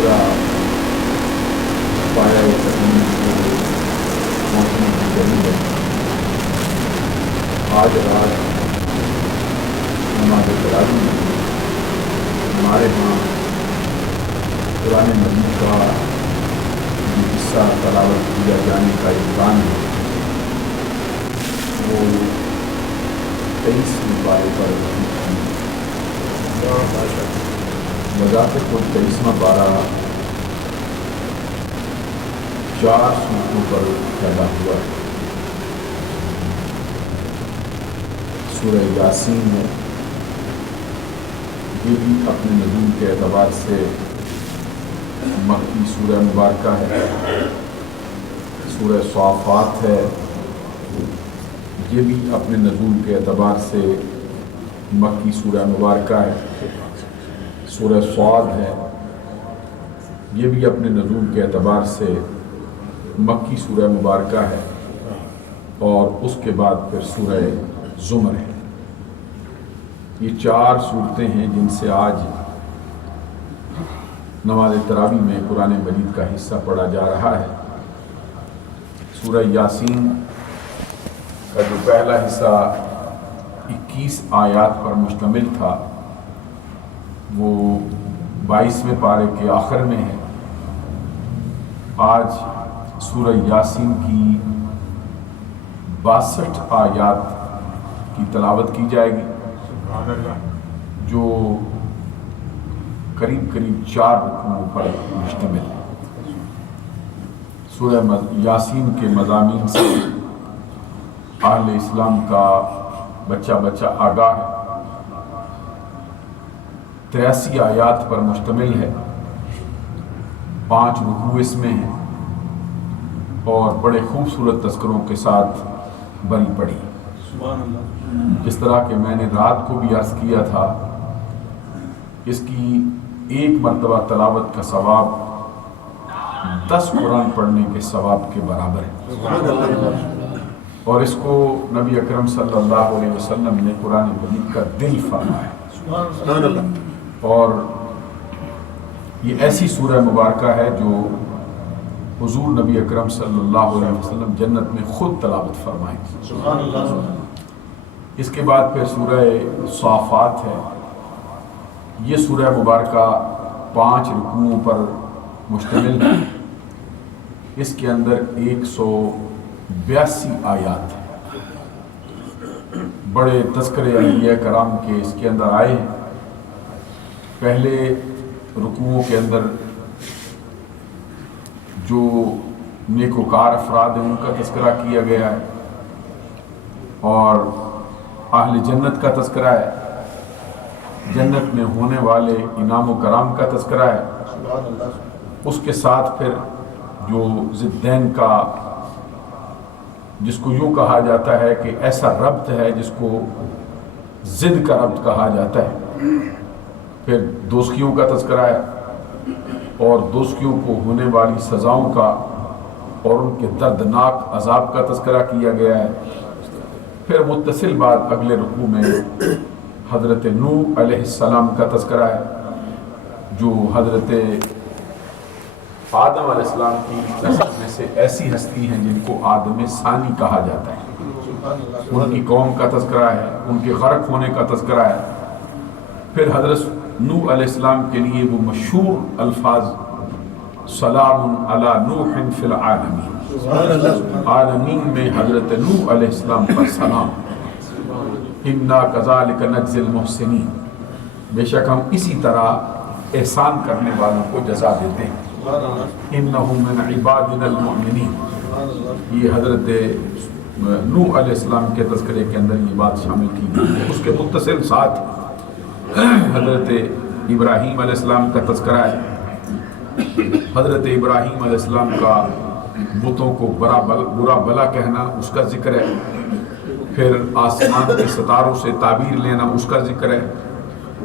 دوسرا پایا تقریب کو پہنچنے کی ضرورت ہے۔ آج رات نماز تراویح میں ہمارے ہاں قرآن مجید کا جو حصہ تلاوت کیا جانے کا امکان ہے وہ 23ویں پارے پر بذات خود 23واں پارہ 4 سورتوں پر پیدا ہوا ہے۔ سورہ یاسین ہے، یہ بھی اپنے نزول کے اعتبار سے مکی سورہ مبارکہ ہے۔ سورہ صافات ہے، یہ بھی اپنے نزول کے اعتبار سے مکی سورہ مبارکہ ہے۔ سورہ صاد ہے، یہ بھی اپنے نزول کے اعتبار سے مکی سورہ مبارکہ ہے، اور اس کے بعد پھر سورہ زمر ہے۔ یہ 4 صورتیں ہیں جن سے آج نماز تراویح میں قرآن مجید کا حصہ پڑھا جا رہا ہے۔ سورہ یاسین کا جو پہلا حصہ 21 آیات پر مشتمل تھا وہ 22ویں پارے کے آخر میں ہے۔ آج سورہ یاسین کی 62 آیات کی تلاوت کی جائے گی، جو قریب 4 رکوعوں پر مشتمل ہے۔ سورہ یاسین کے مضامین سے اہل اسلام کا بچہ آگاہ ہے۔ 83 آیات پر مشتمل ہے، 5 رکوع اس میں ہیں، اور بڑے خوبصورت تذکروں کے ساتھ بری پڑی۔ جس طرح کہ میں نے رات کو بھی عرض کیا تھا، اس کی 1 مرتبہ تلاوت کا ثواب 10 قرآن پڑھنے کے ثواب کے برابر ہے، اور اس کو نبی اکرم صلی اللہ علیہ وسلم نے قرآن مجید کا دل فرمایا۔ اور یہ ایسی سورہ مبارکہ ہے جو حضور نبی اکرم صلی اللہ علیہ وسلم جنت میں خود تلاوت فرمائیں۔ اس کے بعد پھر سورہ صافات ہے، یہ سورہ مبارکہ 5 رکوعوں پر مشتمل ہے۔ اس کے اندر 182 آیات ہیں۔ بڑے تذکرے انبیاء کرام کے اس کے اندر آئے ہیں۔ پہلے رکوعوں کے اندر جو نیکوکار افراد ہیں ان کا تذکرہ کیا گیا ہے، اور اہل جنت کا تذکرہ ہے، جنت میں ہونے والے انعام و کرام کا تذکرہ ہے۔ اس کے ساتھ پھر جو ضدین کا، جس کو یوں کہا جاتا ہے کہ ایسا ربط ہے جس کو ضد کا ربط کہا جاتا ہے، پھر دوزخیوں کا تذکرہ ہے، اور دوزخیوں کو ہونے والی سزاؤں کا اور ان کے دردناک عذاب کا تذکرہ کیا گیا ہے۔ پھر متصل بعد اگلے رکوع میں حضرت نوح علیہ السلام کا تذکرہ ہے، جو حضرت آدم علیہ السلام کی نسل میں سے ایسی ہستی ہیں جن کو آدم ثانی کہا جاتا ہے۔ ان کی قوم کا تذکرہ ہے، ان کے غرق ہونے کا تذکرہ ہے۔ پھر حضرت نوح علیہ السلام کے لیے وہ مشہور الفاظ سلام علی نوح فی العالمین، عالمین میں حضرت نوح علیہ السلام پر سلام، انا کذالک نجزی المحسنین، بے شک ہم اسی طرح احسان کرنے والوں کو جزا دیتے ہیں، انہم من عبادنا المؤمنین۔ یہ حضرت نوح علیہ السلام کے تذکرے کے اندر یہ بات شامل کی گئی ہے۔ اس کے متصل ساتھ حضرت ابراہیم علیہ السلام کا تذکرہ ہے۔ حضرت ابراہیم علیہ السلام کا بتوں کو برا بلا کہنا، اس کا ذکر ہے۔ پھر آسمان کے ستاروں سے تعبیر لینا، اس کا ذکر ہے۔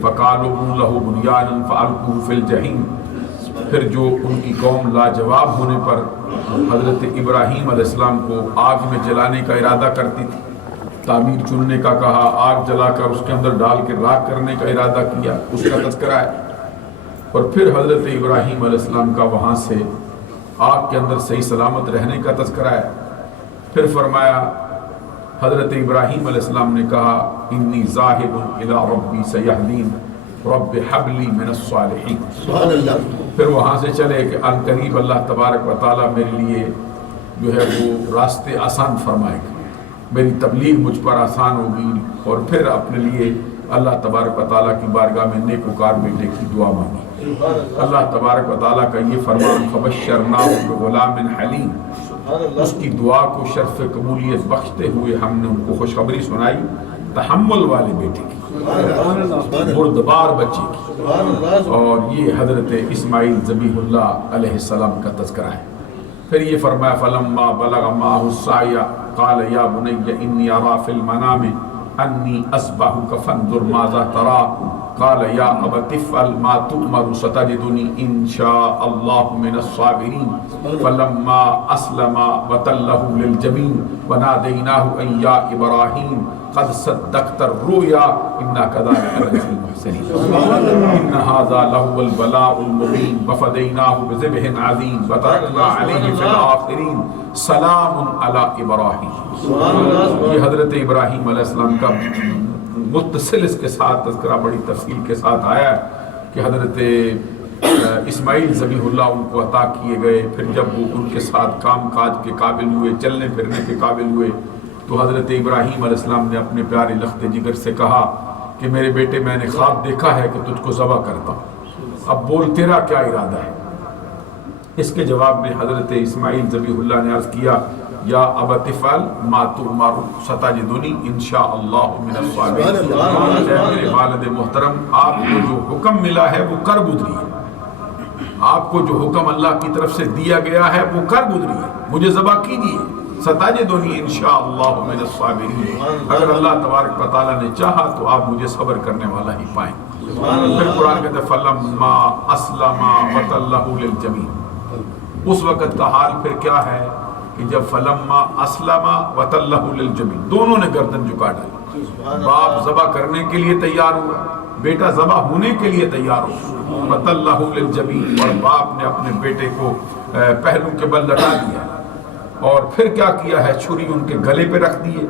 فَقَالُوا ابْنُوا لَهُ بُنْيَانًا فَأَلْقُوهُ فِي الْجَحِيمِ۔ پھر جو ان کی قوم لاجواب ہونے پر حضرت ابراہیم علیہ السلام کو آگ میں جلانے کا ارادہ کرتی تھی، تعمیر چننے کا کہا، آگ جلا کر اس کے اندر ڈال کے راکھ کرنے کا ارادہ کیا، اس کا تذکرہ ہے۔ اور پھر حضرت ابراہیم علیہ السلام کا وہاں سے آگ کے اندر صحیح سلامت رہنے کا تذکرہ ہے۔ پھر فرمایا حضرت ابراہیم علیہ السلام نے کہا انی ذاہب الی ربی سیہدین رب حب لی من الصالحین۔ سبحان اللہ۔ پھر وہاں سے چلے کہ ان قریب اللہ تبارک و تعالیٰ میرے لیے جو ہے وہ راستے آسان فرمائے گا، میری تبلیغ مجھ پر آسان ہوگی۔ اور پھر اپنے لیے اللہ تبارک و تعالیٰ کی بارگاہ میں نیکوکار بیٹے کی دعا مانگی۔ اللہ تبارک و تعالیٰ کا یہ فرمان فبشرناہ بغلام حلیم، اس کی دعا کو شرف قبولیت بخشتے ہوئے ہم نے ان کو خوشخبری سنائی تحمل والے بیٹے کی، بردبار بچے کی۔ اور یہ حضرت اسماعیل ذبیح اللہ علیہ السلام کا تذکرہ ہے۔ پھر یہ فرمایا فلما بلغ معه السعی قال یا بنی انی ارى فی المنام انی اذبحک فانظر ماذا ترى قال یا ابت افعل ما تؤمر ستجدنی ان شاء اللہ من الصابرین فلما اسلم وتلہ للجبین ونادیناہ ان یا ابراہیم قد صدقت الرؤیا انا كذلك نجزي المحسنين ان هذا لهو البلاء المبين وفديناه بذبح عظيم وتركنا عليه في الآخرين سلام على ابراہیم۔ یہ حضرت ابراہیم علیہ السلام کا متصل اس کے ساتھ تذکرہ بڑی تفصیل کے ساتھ آیا ہے کہ حضرت اسماعیل ذبیح اللہ ان کو عطا کیے گئے۔ پھر جب وہ ان کے ساتھ کام کاج کے قابل ہوئے، چلنے پھرنے کے قابل ہوئے، تو حضرت ابراہیم علیہ السلام نے اپنے پیارے لخت جگر سے کہا کہ میرے بیٹے میں نے خواب دیکھا ہے کہ تجھ کو ذبح کرتا ہوں، اب بول تیرا کیا ارادہ ہے؟ اس کے جواب میں حضرت اسماعیل ذبیح اللہ نے عرض کیا یا ابت افعل ما تؤمر ستجدنی ان شاء اللہ من الصابرین۔ اے میرے والد محترم، آپ کو جو حکم ملا ہے وہ کر گزریے، آپ کو جو حکم اللہ کی طرف سے دیا گیا ہے وہ کر گزریے، مجھے ذبح کیجیے، ستجدنی ان شاء اللہ من الصابرین۔ اگر اللہ تبارک و تعالیٰ نے چاہا تو آپ مجھے صبر کرنے والا ہی پائیں۔ پھر قرآن کہتے ہیں فلما اسلم وتلہ للجبین، اس وقت کا حال پھر کیا ہے کہ جب فلما اسلم وتلہ للجبین، دونوں نے گردن جھکا ڈالی، باپ ذبح کرنے کے لیے تیار ہوا، بیٹا ذبح ہونے کے لیے تیار ہوا، وتلہ للجبین، اور باپ نے اپنے بیٹے کو پہلو کے بل لٹا دیا، اور پھر کیا کیا ہے، چھری ان کے گلے پہ رکھ دیے۔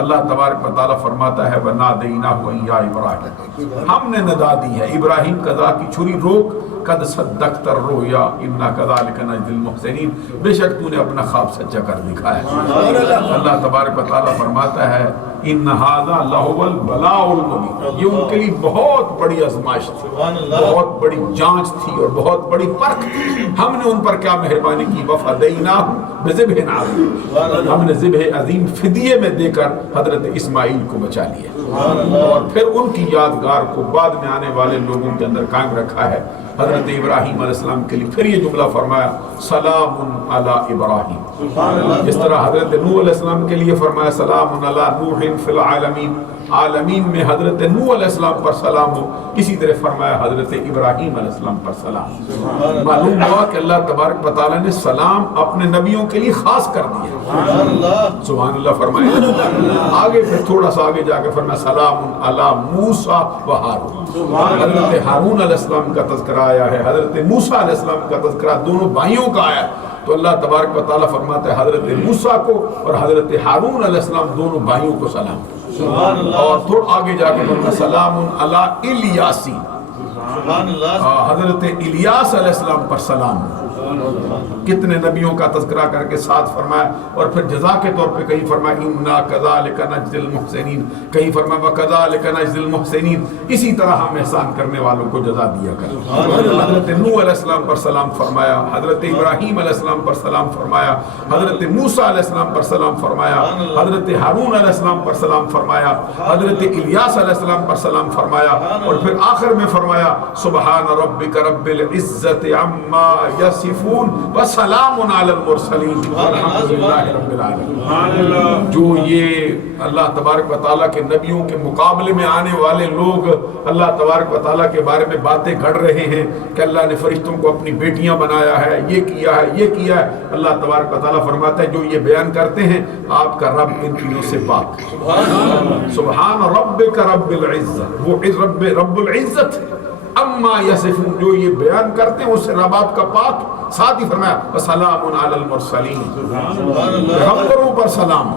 اللہ تبارک و تعالیٰ فرماتا ہے وَنَادَيْنَاهُ أَن يَا إِبْرَاهِيمُ، ہم نے ندا دی ہے ابراہیم قضا کی چھری روک، قد صدقت الرؤیا انا كذلك نجزي المحسنین، بے شک تو نے اپنا خواب سچا کر دکھایا۔ اللہ تبارک و تعالیٰ فرماتا ہے ان هذا لهو البلاء المبین، یہ ان کے لیے بہت بڑی آزمائش تھی، بہت بڑی جانچ تھی اور بہت بڑی پرکھ تھی۔ ہم نے ان پر کیا مہربانی کی، وفدیناہ بذبح عظیم، ہم نے ذبح عظیم فدیے میں دے کر حضرت اسماعیل کو بچا لیا، اور پھر ان کی یادگار کو بعد میں آنے والے لوگوں کے اندر قائم رکھا ہے۔ حضرت ابراہیم علیہ السلام کے لیے پھر یہ جملہ فرمایا سلام علی ابراہیم، جس طرح حضرت نوح علیہ السلام کے لیے فرمایا سلام علی نوح فی العالمین، عالمین میں حضرت نوح علیہ السلام پر سلام ہو، اسی طرح فرمایا حضرت ابراہیم علیہ السلام پر سلام۔ معلوم ہوا کہ اللہ تبارک و تعالیٰ نے سلام اپنے نبیوں کے لیے خاص کر دیا، سبحان اللہ فرمائے۔ آگے پھر تھوڑا سا آگے جا کے فرمایا سلام علی موسیٰ و ہارون، حضرت ہارون علیہ السلام کا تذکرہ آیا ہے، حضرت موسیٰ علیہ السلام کا تذکرہ دونوں بھائیوں کا آیا، تو اللہ تبارک و تعالیٰ فرماتا ہے حضرت موسیٰ کو اور حضرت ہارون علیہ السلام دونوں بھائیوں کو سلام، اور تھوڑا آگے جا کے فرمایا سلام علی الیاسین، حضرت الیاس علیہ السلام پر سلام۔ کتنے نبیوں کا تذکرہ کر کے ساتھ فرمایا، اور پھر جزا کے طور پہ کہیں فرمایا انا کذالک نجزی المحسنین، کہیں فرمایا وکذالک نجزی المحسنین، اسی طرح ہم احسان کرنے والوں کو جزا دیا کریں۔ حضرت نوح علیہ السلام پر سلام فرمایا، حضرت ابراہیم علیہ السلام پر سلام فرمایا، حضرت موسیٰ علیہ السلام پر سلام فرمایا، حضرت ہارون علیہ السلام پر سلام فرمایا، حضرت الیاس علیہ السلام پر سلام فرمایا، اور پھر آخر میں فرمایا سبحان ربک رب العزت عما یصفون وسلام علی المرسلین والحمدللہ رب العالمین۔ جو یہ اللہ تبارک و تعالیٰ کے نبیوں کے مقابلے میں آنے والے لوگ اللہ تبارک و تعالیٰ کے بارے میں باتیں گھڑ رہے ہیں کہ اللہ نے فرشتوں کو اپنی بیٹیاں بنایا ہے، یہ کیا ہے، یہ کیا ہے، اللہ تبارک و تعالیٰ فرماتا ہے جو یہ بیان کرتے ہیں آپ کا رب ان چیزوں سے پاک ہے۔ سبحان ربک رب العزت، وہ رب العزت ہے، اما یصفون، جو یہ بیان کرتے ہیں اس سے رب آپ کا پاک. ساتھ ہی فرمایا وسلام علی المرسلین، پیغمبروں پر سلام،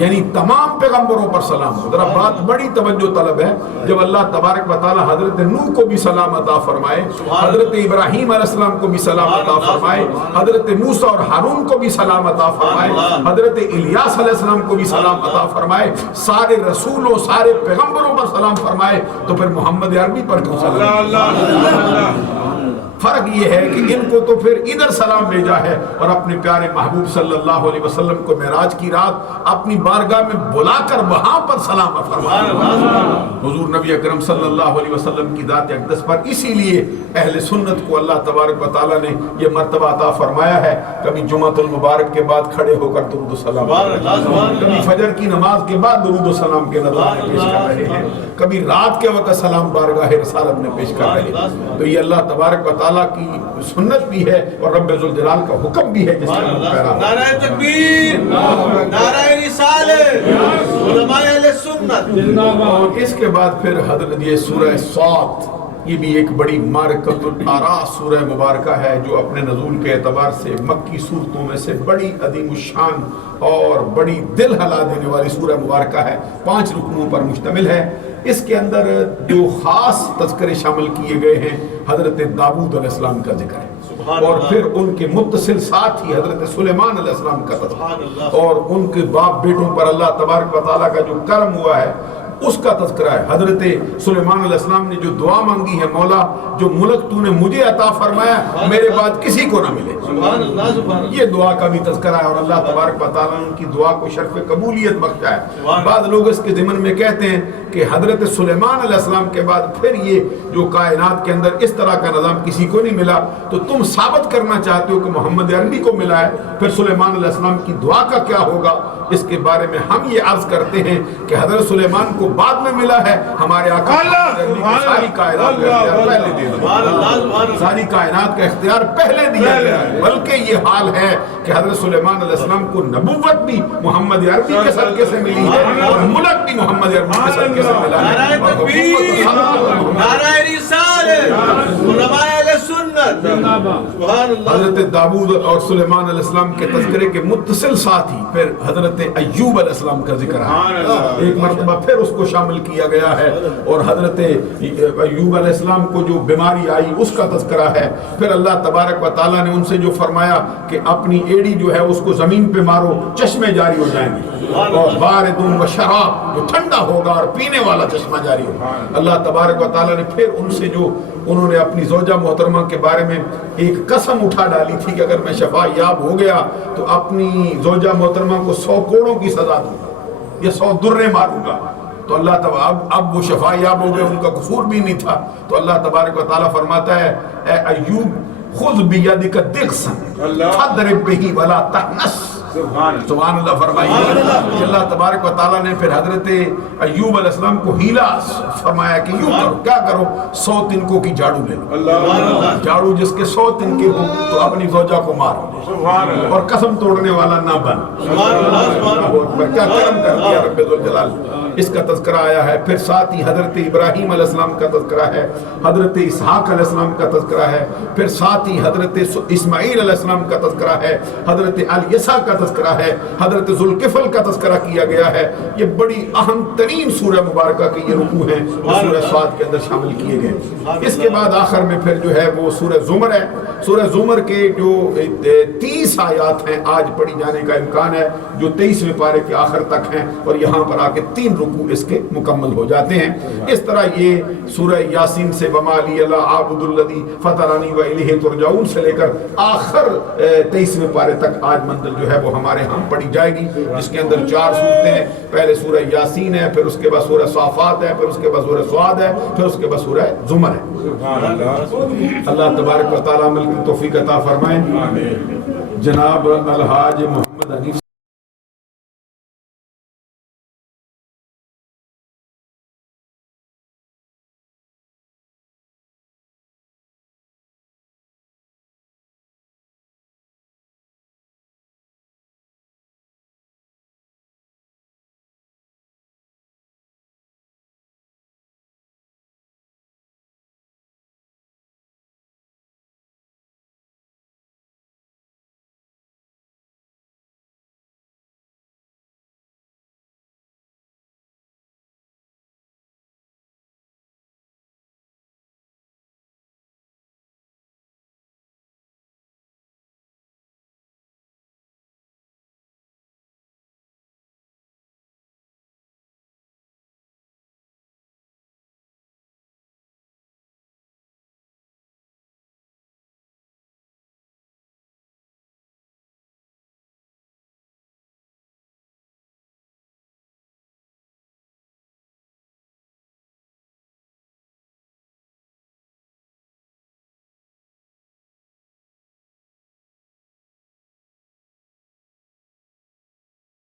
یعنی تمام پیغمبروں پر سلام. ذرا بات بڑی توجہ طلب ہے. جب اللہ تبارک و تعالی حضرت نوح کو بھی سلام عطا فرمائے، حضرت ابراہیم علیہ السلام کو بھی سلام عطا فرمائے، حضرت موسیٰ اور ہارون کو بھی سلام عطا فرمائے، حضرت الیاس علیہ السلام کو بھی سلام عطا فرمائے، سارے رسولوں سارے پیغمبروں پر سلام فرمائے، تو پھر محمد عربی پر کیوں سلام؟ فرق یہ ہے کہ ان کو تو پھر ادھر سلام بھیجا ہے، اور اپنے پیارے محبوب صلی اللہ علیہ وسلم کو معراج کی رات اپنی بارگاہ میں بلا کر وہاں پر سلام فرمایا. حضور نبی اکرم صلی اللہ علیہ وسلم کی ذات اقدس پر اسی لیے اہل سنت کو اللہ تبارک و تعالیٰ نے یہ مرتبہ عطا فرمایا ہے. کبھی جمعۃ المبارک کے بعد کھڑے ہو کر درود و سلام، کبھی فجر کی نماز کے بعد درود و سلام کے نظرانے پیش کر رہے ہیں، کبھی رات کے وقت سلام بارگاہ رسالت میں پیش کر رہے ہیں. تو یہ اللہ تبارک و تعالیٰ کی سنت بھی ہے اور رب ذوالجلال کا حکم بھی ہے جس کا نعرہ تکبیر، نعرہ رسالت، علماء اہل سنت. اور اس کے بعد پھر حضرت یہ سورہ صاد، یہ بھی ایک بڑی معرکۃ الآراء سورہ مبارکہ ہے، جو اپنے نزول کے اعتبار سے مکی صورتوں میں سے بڑی عظیم الشان اور بڑی دل ہلا دینے والی سورہ مبارکہ ہے. 5 رکنوں پر مشتمل ہے. اس کے اندر جو خاص تذکرے شامل کیے گئے ہیں حضرت داؤد علیہ السلام کا ذکر ہے، اور پھر ان کے متصل ساتھ ہی حضرت سلیمان علیہ السلام کا تذکرہ، اور ان کے باپ بیٹوں پر اللہ تبارک و تعالیٰ کا جو کرم ہوا ہے اس کا تذکرہ ہے. حضرت سلیمان علیہ السلام نے جو دعا مانگی ہے، مولا جو ملک تو نے مجھے عطا فرمایا میرے بعد کسی کو نہ ملے، یہ دعا کا بھی تذکرہ ہے، اور اللہ تبارک و تعالیٰ نے ان کی دعا کو شرف قبولیت بخشا ہے. بعض لوگ اس کے ضمن میں کہتے ہیں کہ حضرت سلیمان علیہ السلام کے بعد پھر یہ جو کائنات کے اندر اس طرح کا نظام کسی کو نہیں ملا، تو تم ثابت کرنا چاہتے ہو کہ محمد عربی کو ملا ہے، پھر سلیمان علیہ السلام کی دعا کا کیا ہوگا؟ اس کے بارے میں ہم یہ عرض کرتے ہیں کہ حضرت سلیمان کو بعد میں ملا ہے، ہمارے آقا ساری کائنات کا اختیار پہلے دے دیا، ساری کائنات کا اختیار پہلے دیا گیا ہے. بلکہ یہ حال ہے کہ حضرت سلیمان علیہ السلام کو نبوت بھی محمد عربی کے صدقے سے ملی ہے، اور ملک بھی محمد عربی کے صدقے سے ملا ہے. نعرہ تکبیر، نعرہ رسالت، علماء اہل سنت. سبحان اللہ. حضرت داؤد اور سلیمان علیہ السلام کے تذکرے کے متصل ساتھ ہی پھر حضرت ایوب علیہ السلام کا ذکر ہے. ایک مرتبہ پھر اس کو شامل کیا گیا ہے، اور حضرت ایوب علیہ السلام کو جو بیماری آئی اس کا تذکرہ ہے. پھر اللہ تبارک و تعالیٰ نے ان سے جو فرمایا کہ اپنی ایڑی جو ہے اس کو زمین پہ مارو، چشمے جاری ہو جائیں گے، اور بارد و شراب جو ٹھنڈا ہوگا اور پینے والا چشمہ جاری ہوگا. اللہ تبارک و تعالیٰ نے پھر ان سے جو انہوں نے اپنی زوجہ محترمہ کے بارے میں ایک قسم اٹھا ڈالی تھی کہ اگر میں شفا یاب ہو گیا تو اپنی زوجہ محترمہ کو 100 کوڑوں کی سزا دوں گا یا 100 درے ماروں گا. تو اللہ تبارک اب وہ شفا یاب ہو گئے، ان کا قصور بھی نہیں تھا. تو اللہ تبارک و تعالیٰ فرماتا ہے اے ایوب خذ بیدک دغسا فاضرب بہ ولا تحنث. سبحان اللہ فرمائیے. اللہ تبارک و تعالیٰ نے پھر حضرت ایوب علیہ السلام کو ہیلا فرمایا کہ یوں کرو، کیا کرو، 100 تنکوں کی جھاڑو لے لو، جھاڑو جس کے 100 تنکے ہوں تو اپنی زوجہ کو مارو، اور قسم توڑنے والا نہ بن. کیا کرم کر دیا رب ذوالجلال. اس کا تذکرہ آیا ہے. پھر ساتھ ہی حضرت ابراہیم علیہ السلام کا تذکرہ ہے، حضرت اسحاق علیہ السلام کا تذکرہ ہے. پھر ساتھ ہی حضرت اسماعیل علیہ السلام کا تذکرہ ہے، حضرت الیسع کا تذکرہ ہے، حضرت ذوالکفل کا تذکرہ کیا گیا ہے. یہ بڑی اہم ترین سورہ مبارکہ کے یہ رکوع ہیں جو سورہ صاد کے اندر شامل کیے گئے. اس کے بعد آخر میں پھر جو ہے وہ سورہ زمر ہے. سورہ زمر کے جو 30 آیات ہیں آج پڑھی جانے کا امکان ہے، جو 23ویں پارے کے آخر تک ہیں، اور یہاں پر آ کے 3 رکوع اس کے مکمل ہو جاتے ہیں. اس طرح یہ سورہ یاسین سے وما لی لا اعبد الذی فطرنی والیہ ترجعون سے لے کر آخر 23ویں پارے تک آج منزل جو ہے وہ ہمارے ہاں پڑھی جائے گی، جس کے اندر 4 صورتیں ہیں. پہلے سورہ یاسین ہے، پھر اس کے بعد سورہ صافات ہے، پھر اس کے بعد سورہ صاد ہے، پھر اس کے بعد سورہ زمر ہے. اللہ تبارک و تعالیٰ عمل کی توفیق عطا فرمائے. جناب الحاج محمد حنیف